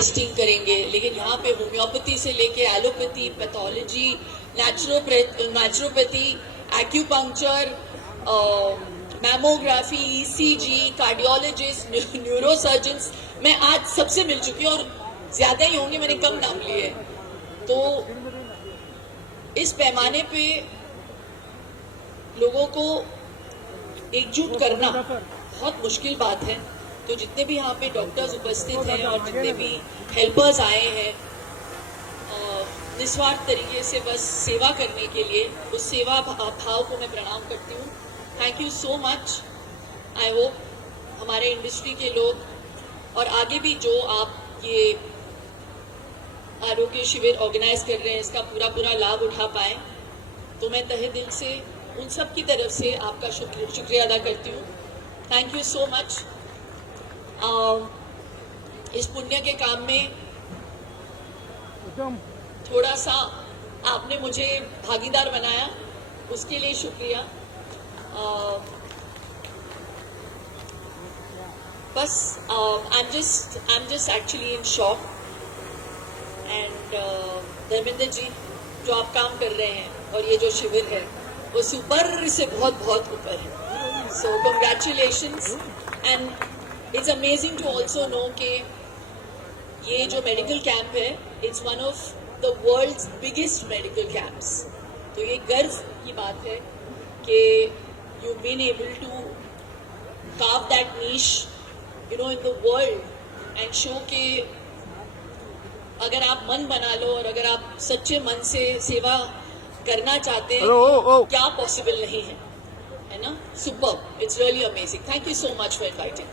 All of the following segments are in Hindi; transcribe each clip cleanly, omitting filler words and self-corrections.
टेस्टिंग करेंगे, लेकिन यहाँ पे होम्योपैथी से लेके allopathy, pathology, naturopathy, acupuncture, mammography, ECG, cardiologist, neurosurgeons, मैं आज सबसे मिल चुकी हूँ और ज्यादा ही होंगे, मैंने कम नाम लिए। तो इस पैमाने पे लोगों को एकजुट करना बहुत मुश्किल बात है। तो जितने भी यहाँ पे डॉक्टर्स उपस्थित हैं और जितने भी हेल्पर्स आए हैं निस्वार्थ तरीके से बस सेवा करने के लिए, उस सेवा भाव को मैं प्रणाम करती हूँ। Thank you so much. I hope हमारे इंडस्ट्री के लोग और आगे भी जो आप ये आरोग्य शिविर ऑर्गेनाइज कर रहे हैं इसका पूरा लाभ उठा पाए। तो मैं तहे दिल से उन सब की तरफ से आपका शुक्रिया अदा करती हूँ। Thank you so much. इस पुण्य के काम में थोड़ा सा आपने मुझे भागीदार बनाया, उसके लिए शुक्रिया। बस I am just actually in shock. And Dharmendra ji, जो आप काम कर रहे हैं और ये जो शिविर है वो ऊपर से बहुत ऊपर है। So congratulations. And it's amazing to also know कि ये जो मेडिकल कैंप है it's one of the world's biggest medical camps. तो ये गर्व की बात है कि you been able to carve that niche, you know, in the world and show कि अगर आप मन बना लो और अगर आप सच्चे मन से सेवा करना चाहते हैं क्या पॉसिबल नहीं है ना। Super, it's really amazing. Thank you so much for inviting.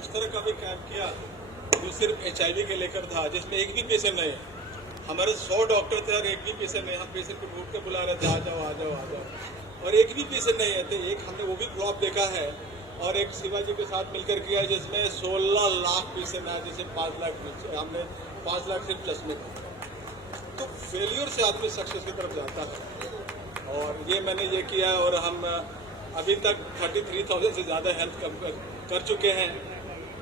उस तरह का भी कैंप किया जो सिर्फ HIV के लेकर था, जिसमें एक भी पेशेंट नहीं है। हमारे 100 डॉक्टर थे और एक भी पेशेंट नहीं। हम पेशेंट को ढूंढ के बुला रहे थे, आ जाओ आ जाओ आ जाओ, और एक भी पेशेंट नहीं है। तो एक हमने वो भी फ्लॉप देखा है। और एक शिवाजी के साथ मिलकर किया जिसमें 16 लाख पेशेंट आए, जैसे 5 लाख हमने 5 लाख सिर्फ चश्मे का। तो फेलियर से आदमी सक्सेस की तरफ जाता है, और ये मैंने ये किया। और हम अभी तक 33,000 से ज़्यादा हेल्थ कर चुके हैं,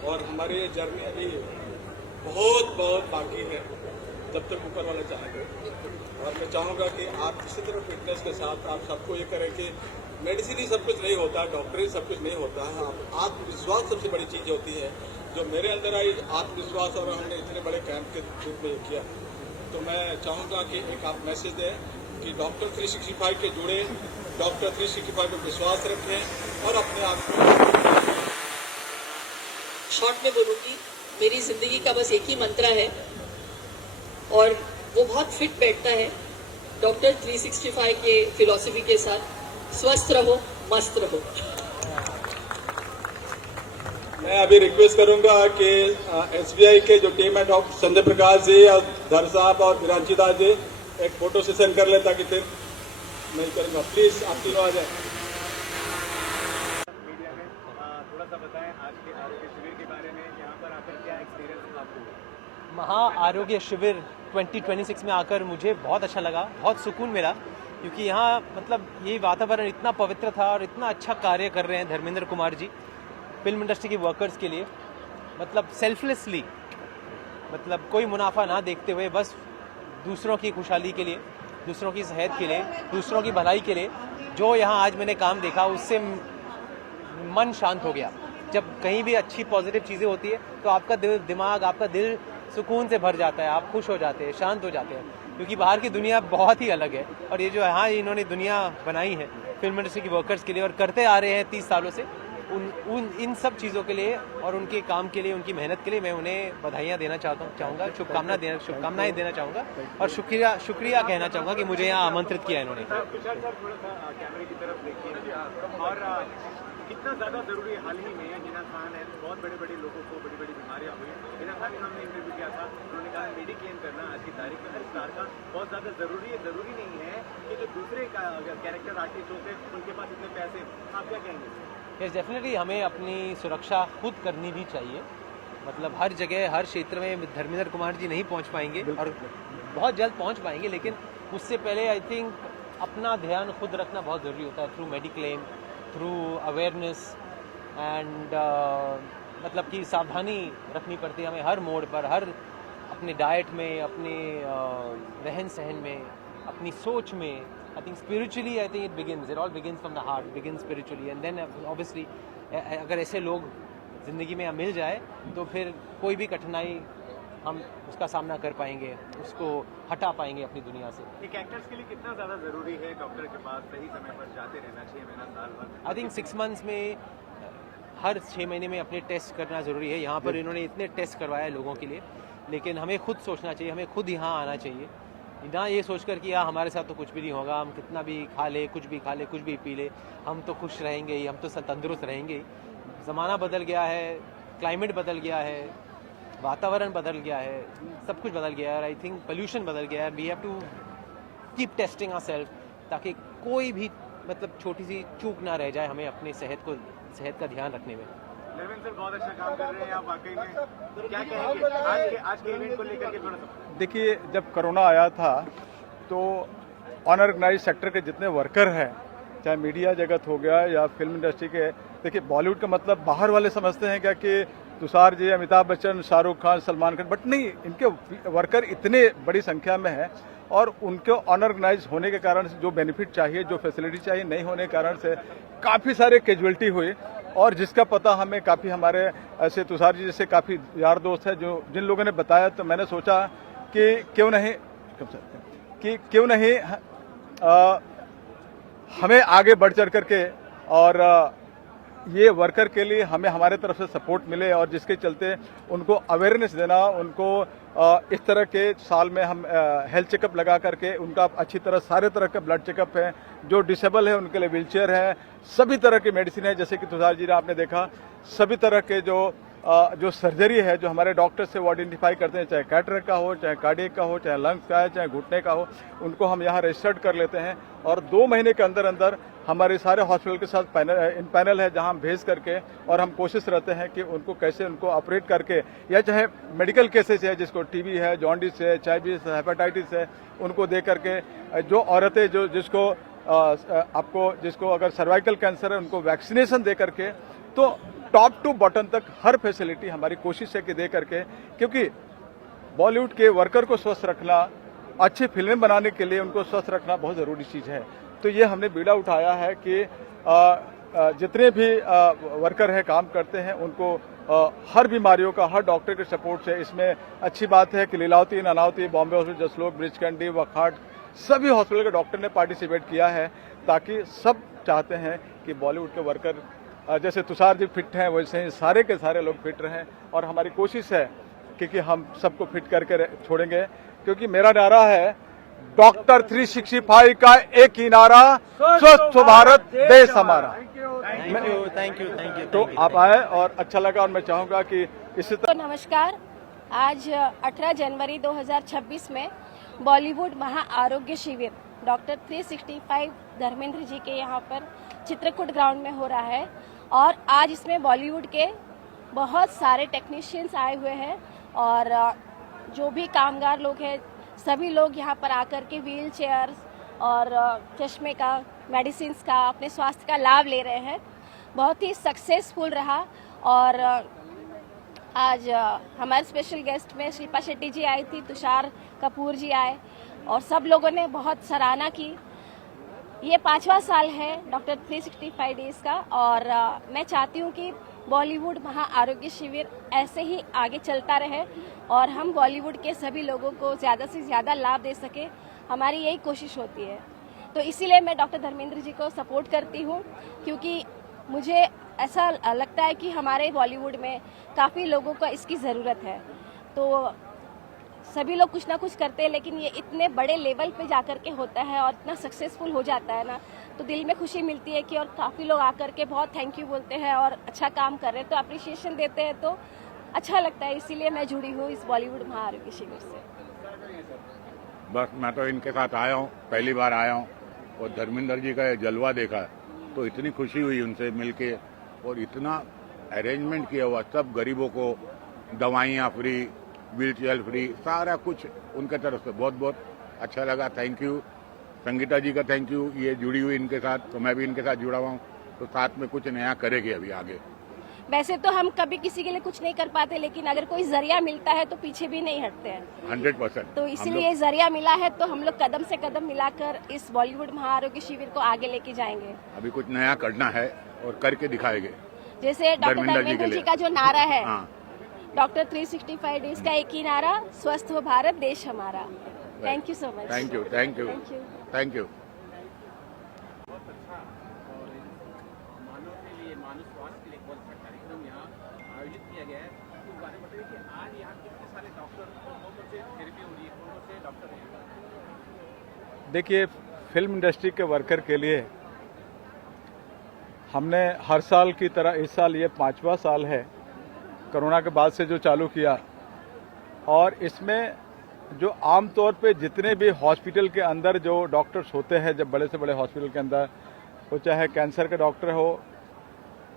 और हमारी ये जर्नी अभी बहुत बाकी है, जब तक ऊपर वाला चाहेंगे। और मैं चाहूँगा कि आप इसी तरह फिटनेस के साथ आप सबको ये करें कि मेडिसिन ही सब कुछ नहीं होता, डॉक्टर ही सब कुछ नहीं होता है। आत्मविश्वास सबसे बड़ी चीज़ होती है, जो मेरे अंदर आई आत्मविश्वास, और हमने इतने बड़े कैंप के रूप में किया। तो मैं चाहूँगा कि एक आप मैसेज दें कि डॉक्टर 365 के जुड़े, डॉक्टर 365 पर विश्वास रखें और अपने आप को। शॉर्ट में बोलूँगी, मेरी जिंदगी का बस एक ही मंत्र है और वो बहुत फिट बैठता है डॉक्टर 365 के फिलॉसफी के साथ। स्वस्थ रहो, मस्त रहो। मैं अभी रिक्वेस्ट करूंगा कि SBI के जो टीम है, डॉक्टर संजय प्रकाश जी और धर साहब और विरांची दास जी, एक फोटो सेशन कर ले, ताकि फिर नहीं करूंगा। प्लीज आप तीनों आ जाए। मीडिया में थोड़ा सा बताएं आज के आरोग्य शिविर के बारे में, यहाँ पर आकर क्या एक्सपीरियंस आपको हुआ? महा आरोग्य शिविर 2026 में आकर मुझे बहुत अच्छा लगा, बहुत सुकून मिला, क्योंकि यहाँ मतलब ये वातावरण इतना पवित्र था और इतना अच्छा कार्य कर रहे हैं धर्मेंद्र कुमार जी फिल्म इंडस्ट्री के वर्कर्स के लिए। मतलब सेल्फलेसली, मतलब कोई मुनाफा ना देखते हुए, बस दूसरों की खुशहाली के लिए, दूसरों की सेहत के लिए, दूसरों की भलाई के लिए। जो यहाँ आज मैंने काम देखा उससे मन शांत हो गया। जब कहीं भी अच्छी पॉजिटिव चीज़ें होती है तो आपका दिमाग, आपका दिल सुकून से भर जाता है, आप खुश हो जाते हैं, शांत हो जाते हैं, क्योंकि बाहर की दुनिया बहुत ही अलग है। और ये जो यहाँ इन्होंने दुनिया बनाई है फिल्म इंडस्ट्री के वर्कर्स के लिए और करते आ रहे हैं 30 सालों से, इन सब चीज़ों के लिए और उनके काम के लिए, उनकी मेहनत के लिए मैं उन्हें बधाइयाँ देना चाहूँगा, शुभकामनाएं देना चाहूँगा और शुक्रिया कहना चाहूँगा कि मुझे यहाँ आमंत्रित किया इन्होंने। कैमरे की तरफ देखिए, और कितना ज़्यादा ज़रूरी है। हाल ही में जिना खान है, बहुत बड़े लोगों को बड़ी बीमारियाँ हुई। जिना खान ने हमने इंटरव्यू किया था, उन्होंने कहा मेडिक्लेम करना आज की तारीख में हर स्टार का बहुत ज़्यादा ज़रूरी है। ज़रूरी नहीं है कि जो दूसरे कैरेक्टर आर्टिस्ट होते हैं उनके पास इतने पैसे। आप क्या कहेंगे? यस, डेफिनेटली हमें अपनी सुरक्षा खुद करनी भी चाहिए। मतलब हर जगह, हर क्षेत्र में धर्मेंद्र कुमार जी नहीं पहुंच पाएंगे और बहुत जल्द पहुंच पाएंगे, लेकिन उससे पहले आई थिंक अपना ध्यान खुद रखना बहुत ज़रूरी होता है, through mediclaim, through awareness and मतलब कि सावधानी रखनी पड़ती है हमें हर मोड़ पर, हर अपने डाइट में, अपने रहन सहन में, अपनी सोच में. I think spiritually I think it all begins from the heart, begins spiritually, and then obviously अगर ऐसे लोग ज़िंदगी में मिल जाए तो फिर कोई भी कठिनाई हम उसका सामना कर पाएंगे, उसको हटा पाएंगे अपनी दुनिया से. एक एक्टर्स के लिए कितना ज़्यादा ज़रूरी है डॉक्टर के पास सही समय पर जाते रहना, 6 महीना साल भर? आई थिंक 6 मंथ्स में हर 6 महीने में अपने टेस्ट करना ज़रूरी है. यहाँ पर इन्होंने इतने टेस्ट करवाए हैं लोगों के लिए, लेकिन हमें खुद सोचना चाहिए, हमें खुद यहाँ आना चाहिए, ना ये सोचकर कि हमारे साथ तो कुछ भी नहीं होगा, हम कितना भी खा ले, कुछ भी खा ले, कुछ भी पी ले, हम तो खुश रहेंगे ही, हम तो तंदुरुस्त रहेंगे ही. ज़माना बदल गया है, क्लाइमेट बदल गया है, वातावरण बदल गया है, सब कुछ बदल गया है. आई थिंक पोल्यूशन बदल गया है. We have to keep testing ourselves, ताकि कोई भी मतलब छोटी सी चूक ना रह जाए हमें अपनी सेहत का ध्यान रखने में. धर्मेंद्र सर बहुत अच्छा काम कर रहे हैं आप वाकई में. क्या कहेंगे आज के इवेंट को लेकर के थोड़ा सा? देखिए, जब कोरोना आया था तो अनऑर्गेनाइज सेक्टर के जितने वर्कर हैं, चाहे मीडिया जगत हो गया या फिल्म इंडस्ट्री के, देखिए बॉलीवुड का मतलब बाहर वाले समझते हैं क्या कि तुषार जी, अमिताभ बच्चन, शाहरुख खान, सलमान खान, बट नहीं, इनके वर्कर इतने बड़ी संख्या में हैं और उनको अनऑर्गेनाइज होने के कारण से जो बेनिफिट चाहिए, जो फैसिलिटी चाहिए, नहीं होने के कारण से काफ़ी सारे कैजुअलिटी हुई. और जिसका पता हमें काफ़ी हमारे ऐसे तुषार जी जैसे काफ़ी यार दोस्त हैं जो जिन लोगों ने बताया, तो मैंने सोचा कि क्यों नहीं हमें आगे बढ़ चढ़ करके और ये वर्कर के लिए हमें हमारे तरफ से सपोर्ट मिले, और जिसके चलते उनको अवेयरनेस देना, उनको इस तरह के साल में हम हेल्थ चेकअप लगा करके उनका अच्छी तरह सारे तरह का ब्लड चेकअप है, जो डिसेबल है उनके लिए व्हीलचेयर है, सभी तरह की मेडिसिन है, जैसे कि तुषार जी ने आपने देखा, सभी तरह के जो सर्जरी है जो हमारे डॉक्टर से वो आइडेंटिफाई करते हैं, चाहे कैटरेक्ट का हो, चाहे कार्डियक का हो, चाहे लंग्स का है, चाहे घुटने का हो, उनको हम यहाँ रजिस्टर्ड कर लेते हैं. और 2 महीने के अंदर अंदर हमारे सारे हॉस्पिटल के साथ पैनल है जहां हम भेज करके, और हम कोशिश रहते हैं कि उनको कैसे उनको ऑपरेट करके, या चाहे मेडिकल केसेस है जिसको टीबी है, जॉन्डिस है, चाहे भी हेपेटाइटिस है, उनको दे करके, जो औरतें जिसको अगर सर्वाइकल कैंसर है उनको वैक्सीनेशन दे करके, तो टॉप टू बॉटम तक हर फैसिलिटी हमारी कोशिश है कि दे करके, क्योंकि बॉलीवुड के वर्कर को स्वस्थ रखना, अच्छी फिल्में बनाने के लिए उनको स्वस्थ रखना बहुत ज़रूरी चीज़ है. तो ये हमने बीड़ा उठाया है कि जितने भी वर्कर हैं, काम करते हैं, उनको हर बीमारियों का हर डॉक्टर के सपोर्ट से. इसमें अच्छी बात है कि लीलावती, नानावती, बॉम्बे हॉस्पिटल, जसलोक, ब्रिज-कैंडी, वखाट, सभी हॉस्पिटल के डॉक्टर ने पार्टिसिपेट किया है, ताकि सब चाहते हैं कि बॉलीवुड के वर्कर जैसे तुषार जी फिट हैं वैसे ही सारे के सारे लोग फिट रहें. और हमारी कोशिश है कि हम सबको फिट करके छोड़ेंगे, क्योंकि मेरा नारा है डॉक्टर 365 का एक ही नारा, स्वस्थ भारत देश हमारा. Thank you. तो आप आए और अच्छा लगा, और मैं चाहूँगा कि इसी तो नमस्कार. आज 18 जनवरी 2026 में बॉलीवुड महा आरोग्य शिविर डॉक्टर 365 धर्मेंद्र जी के यहाँ पर चित्रकूट ग्राउंड में हो रहा है, और आज इसमें बॉलीवुड के बहुत सारे टेक्नीशियंस आए हुए हैं, और जो भी कामगार लोग हैं सभी लोग यहाँ पर आकर के व्हील चेयर और चश्मे का, मेडिसिन्स का, अपने स्वास्थ्य का लाभ ले रहे हैं. बहुत ही सक्सेसफुल रहा. और आज हमारे स्पेशल गेस्ट में शिल्पा शेट्टी जी आई थी, तुषार कपूर जी आए, और सब लोगों ने बहुत सराहना की. ये 5वां साल है डॉक्टर 365 डेज का, और मैं चाहती हूँ कि बॉलीवुड महा आरोग्य शिविर ऐसे ही आगे चलता रहे, और हम बॉलीवुड के सभी लोगों को ज़्यादा से ज़्यादा लाभ दे सके. हमारी यही कोशिश होती है. तो इसीलिए मैं डॉक्टर धर्मेंद्र जी को सपोर्ट करती हूँ, क्योंकि मुझे ऐसा लगता है कि हमारे बॉलीवुड में काफ़ी लोगों को इसकी ज़रूरत है. तो सभी लोग कुछ ना कुछ करते हैं, लेकिन ये इतने बड़े लेवल पे जाकर के होता है और इतना सक्सेसफुल हो जाता है ना, तो दिल में खुशी मिलती है कि, और काफ़ी लोग आकर के बहुत थैंक यू बोलते हैं और अच्छा काम कर रहे हैं, तो अप्रिशिएशन देते हैं, तो अच्छा लगता है. इसीलिए मैं जुड़ी हूँ इस बॉलीवुड महा आरोग्य शिविर से. बस मैं तो इनके साथ आया हूँ, पहली बार आया हूँ, और धर्मेंद्र जी का जलवा देखा तो इतनी खुशी हुई उनसे मिलके, और इतना अरेंजमेंट किया हुआ, सब गरीबों को दवाइयाँ फ्री, व्हील चेयर फ्री, सारा कुछ उनके तरफ से बहुत बहुत अच्छा लगा. Thank you. संगीता जी का थैंक यू, ये जुड़ी हुई इनके साथ, तो मैं भी इनके साथ जुड़ा हुआ हूँ, तो साथ में कुछ नया करेंगे अभी आगे. वैसे तो हम कभी किसी के लिए कुछ नहीं कर पाते, लेकिन अगर कोई जरिया मिलता है तो पीछे भी नहीं हटते हैं। 100%। तो इसलिए जरिया मिला है तो हम लोग कदम से कदम मिलाकर इस बॉलीवुड महाआरोग्य शिविर को आगे लेके जाएंगे। अभी कुछ नया करना है और करके दिखाएंगे। जैसे डॉक्टर धर्मेंद्र जी का जो नारा है, हाँ, डॉक्टर 365 डेज का एक ही नारा, स्वस्थ हो भारत देश हमारा। Thank you so much. Thank you, thank you, thank you. Thank you. मानव के लिए मानव स्वास्थ्य के लिए बहुत अच्छा कार्यक्रम यहाँ आयोजित किया गया है। तो बारे में बताइए कि आज यहाँ कितने सारे डॉक्टर कौन से थेरेपी हो रही है, कौन से डॉक्टर हैं? देखिए, फिल्म इंडस्ट्री के वर्कर के लिए हमने हर साल की तरह इस साल ये 5वां साल है कोरोना के बाद से जो चालू किया, और इसमें जो आम तौर पे जितने भी हॉस्पिटल के अंदर जो डॉक्टर्स होते हैं, जब बड़े से बड़े हॉस्पिटल के अंदर, वो चाहे कैंसर के डॉक्टर हो,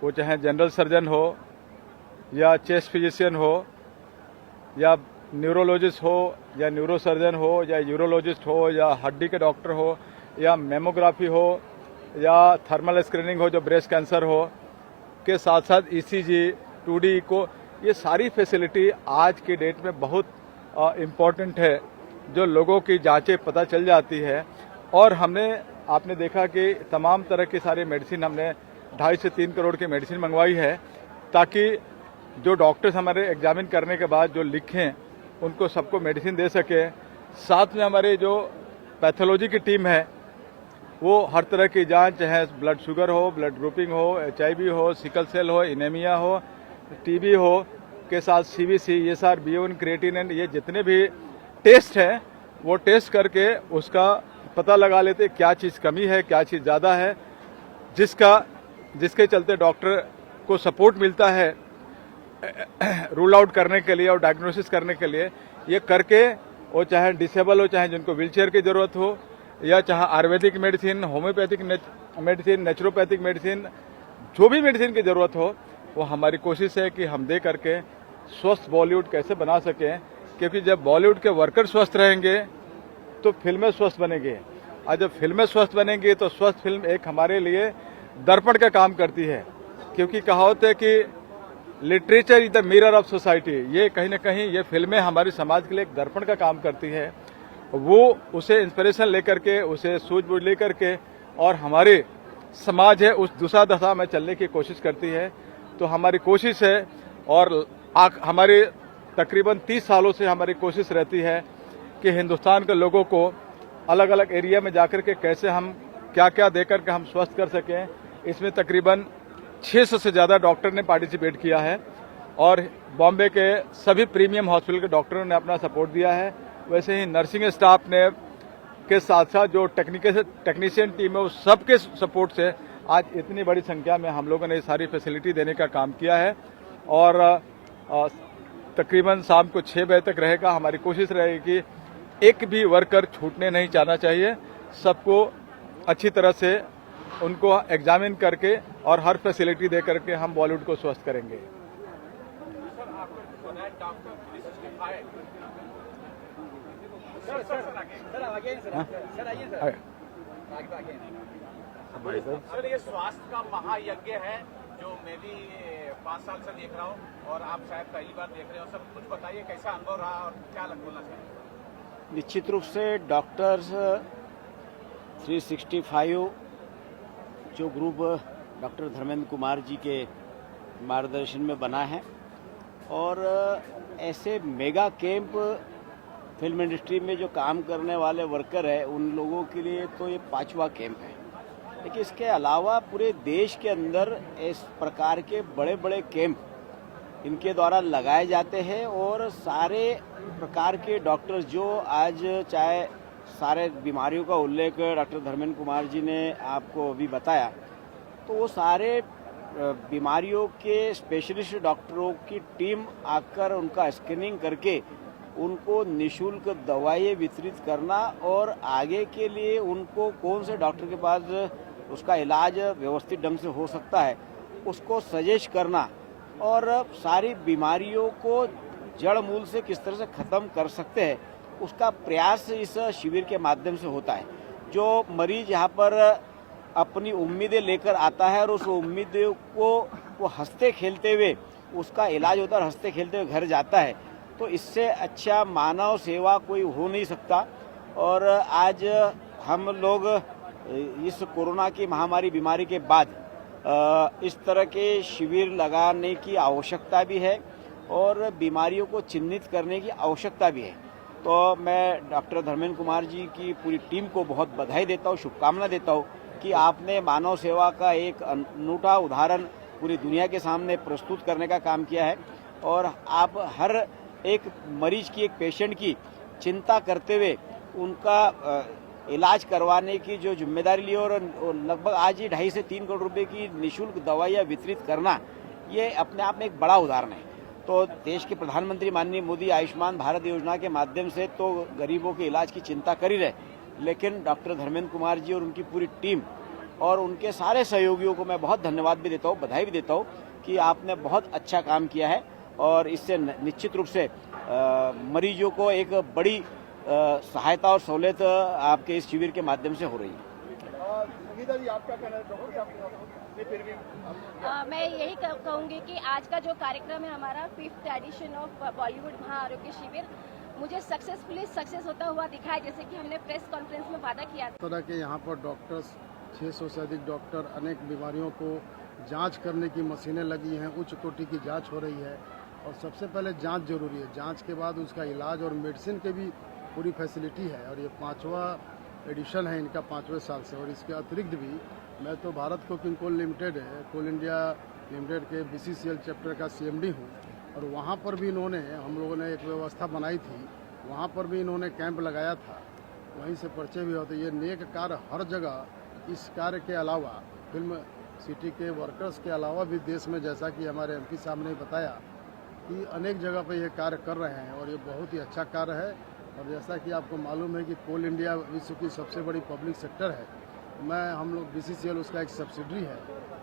वो चाहे जनरल सर्जन हो, या चेस्ट फिजिशियन हो, या न्यूरोलॉजिस्ट हो, या न्यूरो सर्जन हो, या यूरोलॉजिस्ट हो, या हड्डी के डॉक्टर हो, या मेमोग्राफी हो, या थर्मल स्क्रीनिंग हो जो ब्रेस्ट कैंसर हो, के साथ साथ ईसीजी, 2D को, ये सारी फैसिलिटी आज की डेट में बहुत इम्पॉर्टेंट है, जो लोगों की जांचें पता चल जाती है। और आपने देखा कि तमाम तरह की सारी मेडिसिन हमने 2.5 से 3 करोड़ की मेडिसिन मंगवाई है, ताकि जो डॉक्टर्स हमारे एग्जामिन करने के बाद जो लिखें उनको सबको मेडिसिन दे सके। साथ में हमारे जो पैथोलॉजी की टीम है वो हर तरह की जांच, चाहे ब्लड शुगर हो, ब्लड ग्रुपिंग हो, HIV हो, सिकल सेल हो, इनेमिया हो, TB हो, के साथ CBC, ESR, B1, क्रिएटिनिन, ये जितने भी टेस्ट हैं वो टेस्ट करके उसका पता लगा लेते क्या चीज़ कमी है, क्या चीज़ ज़्यादा है, जिसके चलते डॉक्टर को सपोर्ट मिलता है रूल आउट करने के लिए और डायग्नोसिस करने के लिए। ये करके वो चाहे डिसेबल हो, चाहे जिनको व्हीलचेयर की ज़रूरत हो, या चाहे Ayurvedic medicine, homeopathic medicine, naturopathic medicine, जो भी मेडिसिन की ज़रूरत हो, वो हमारी कोशिश है कि हम दे करके स्वस्थ बॉलीवुड कैसे बना सकें। क्योंकि जब बॉलीवुड के वर्कर स्वस्थ रहेंगे तो फिल्में स्वस्थ बनेंगी, और जब फिल्में स्वस्थ बनेंगी तो स्वस्थ फिल्म एक हमारे लिए दर्पण का काम करती है। क्योंकि कहावत है कि literature is the mirror of society, ये कहीं ना कहीं ये फिल्में हमारे समाज के लिए एक दर्पण का काम करती है। वो उसे इंस्पिरेशन लेकर के, उसे सूझबूझ लेकर के, और हमारे समाज है उस दूसरा दशा में चलने की कोशिश करती है। तो हमारी कोशिश है, और हमारे तकरीबन 30 सालों से हमारी कोशिश रहती है कि हिंदुस्तान के लोगों को अलग अलग एरिया में जाकर के कैसे हम क्या क्या देकर के हम स्वस्थ कर सकें। इसमें तकरीबन 600 से ज़्यादा डॉक्टर ने पार्टिसिपेट किया है, और बॉम्बे के सभी प्रीमियम हॉस्पिटल के डॉक्टरों ने अपना सपोर्ट दिया है। वैसे ही नर्सिंग स्टाफ ने के साथ साथ जो टेक्नीशियन टीम है, उस सबके सपोर्ट से आज इतनी बड़ी संख्या में हम लोगों ने सारी फैसिलिटी देने का काम किया है। और तकरीबन शाम को 6 बजे तक रहेगा। हमारी कोशिश रहेगी कि एक भी वर्कर छूटने नहीं जाना चाहिए, सबको अच्छी तरह से उनको एग्जामिन करके और हर फैसिलिटी दे करके हम बॉलीवुड को स्वस्थ करेंगे। सर, ये स्वास्थ्य का महायज्ञ है जो मैं भी 5 साल से देख रहा हूँ, और आप शायद पहली बार देख रहे हो। सर, कुछ बताइए कैसा अनुभव रहा और क्या बोलना चाहिए? निश्चित रूप से डॉक्टर्स 365 जो ग्रुप डॉक्टर धर्मेंद्र कुमार जी के मार्गदर्शन में बना है, और ऐसे मेगा कैंप फिल्म इंडस्ट्री में जो काम करने वाले वर्कर है उन लोगों के लिए तो ये 5वां कैंप है। लेकिन इसके अलावा पूरे देश के अंदर इस प्रकार के बड़े बड़े कैंप इनके द्वारा लगाए जाते हैं, और सारे प्रकार के डॉक्टर्स जो आज चाहे सारे बीमारियों का उल्लेख डॉक्टर धर्मेंद्र कुमार जी ने आपको अभी बताया, तो वो सारे बीमारियों के स्पेशलिस्ट डॉक्टरों की टीम आकर उनका स्क्रीनिंग करके उनको निःशुल्क दवाएं वितरित करना, और आगे के लिए उनको कौन से डॉक्टर के पास उसका इलाज व्यवस्थित ढंग से हो सकता है उसको सजेस्ट करना, और सारी बीमारियों को जड़ मूल से किस तरह से ख़त्म कर सकते हैं उसका प्रयास इस शिविर के माध्यम से होता है। जो मरीज यहाँ पर अपनी उम्मीदें लेकर आता है और उस उम्मीदों को वो हंसते खेलते हुए उसका इलाज होता है और हंसते खेलते हुए घर जाता है, तो इससे अच्छा मानव सेवा कोई हो नहीं सकता। और आज हम लोग इस कोरोना की महामारी बीमारी के बाद इस तरह के शिविर लगाने की आवश्यकता भी है और बीमारियों को चिन्हित करने की आवश्यकता भी है। तो मैं डॉक्टर धर्मेंद्र कुमार जी की पूरी टीम को बहुत बधाई देता हूँ, शुभकामना देता हूँ कि आपने मानव सेवा का एक अनूठा उदाहरण पूरी दुनिया के सामने प्रस्तुत करने का काम किया है। और आप हर एक मरीज की, एक पेशेंट की चिंता करते हुए उनका इलाज करवाने की जो जिम्मेदारी ली और लगभग आज ही 2.5 से 3 करोड़ रुपए की निःशुल्क दवाइयाँ वितरित करना, ये अपने आप में एक बड़ा उदाहरण है। तो देश के प्रधानमंत्री माननीय मोदी आयुष्मान भारत योजना के माध्यम से तो गरीबों के इलाज की चिंता कर ही रहे, लेकिन डॉक्टर धर्मेंद्र कुमार जी और उनकी पूरी टीम और उनके सारे सहयोगियों को मैं बहुत धन्यवाद भी देता हूँ, बधाई भी देता हूँ कि आपने बहुत अच्छा काम किया है। और इससे निश्चित रूप से मरीजों को एक बड़ी सहायता और सहूलियत आपके इस शिविर के माध्यम से हो रही है। मैं यही कहूँगी कि आज का जो कार्यक्रम है हमारा 5th एडिशन ऑफ बॉलीवुड महाआरोग्य शिविर मुझे सक्सेस होता हुआ दिखा है, जैसे कि हमने प्रेस कॉन्फ्रेंस में वादा किया था। तरह के यहाँ पर डॉक्टर्स, 600 से अधिक डॉक्टर, अनेक बीमारियों को जांच करने की मशीनें लगी हैं, उच्च कोटि की जांच हो रही है। और सबसे पहले जांच जरूरी है, जांच के बाद उसका इलाज और मेडिसिन के भी पूरी फैसिलिटी है। और ये 5वां एडिशन है इनका 5वें साल से। और इसके अतिरिक्त भी मैं तो भारत कोकिंग कोल लिमिटेड है, कोल इंडिया लिमिटेड के BCCL चैप्टर का CMD हूँ। और वहाँ पर भी इन्होंने, हम लोगों ने एक व्यवस्था बनाई थी, वहाँ पर भी इन्होंने कैंप लगाया था, वहीं से परिचय भी होता। ये नेक कार्य हर जगह, इस कार्य के अलावा फिल्म सिटी के वर्कर्स के अलावा भी देश में, जैसा कि हमारे MP साहब ने बताया कि अनेक जगह पर ये कार्य कर रहे हैं और ये बहुत ही अच्छा कार्य है। और जैसा कि आपको मालूम है कि कोल इंडिया विश्व की सबसे बड़ी पब्लिक सेक्टर है, हम लोग BCCL उसका एक सब्सिडरी है।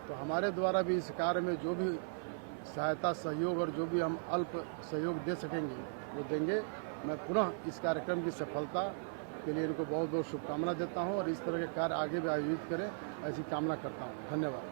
तो हमारे द्वारा भी इस कार्य में जो भी सहायता, सहयोग और जो भी हम अल्प सहयोग दे सकेंगे वो देंगे। मैं पुनः इस कार्यक्रम की सफलता के लिए इनको बहुत बहुत शुभकामना देता हूं और इस तरह के कार्य आगे भी आयोजित करें, ऐसी कामना करता हूं। धन्यवाद।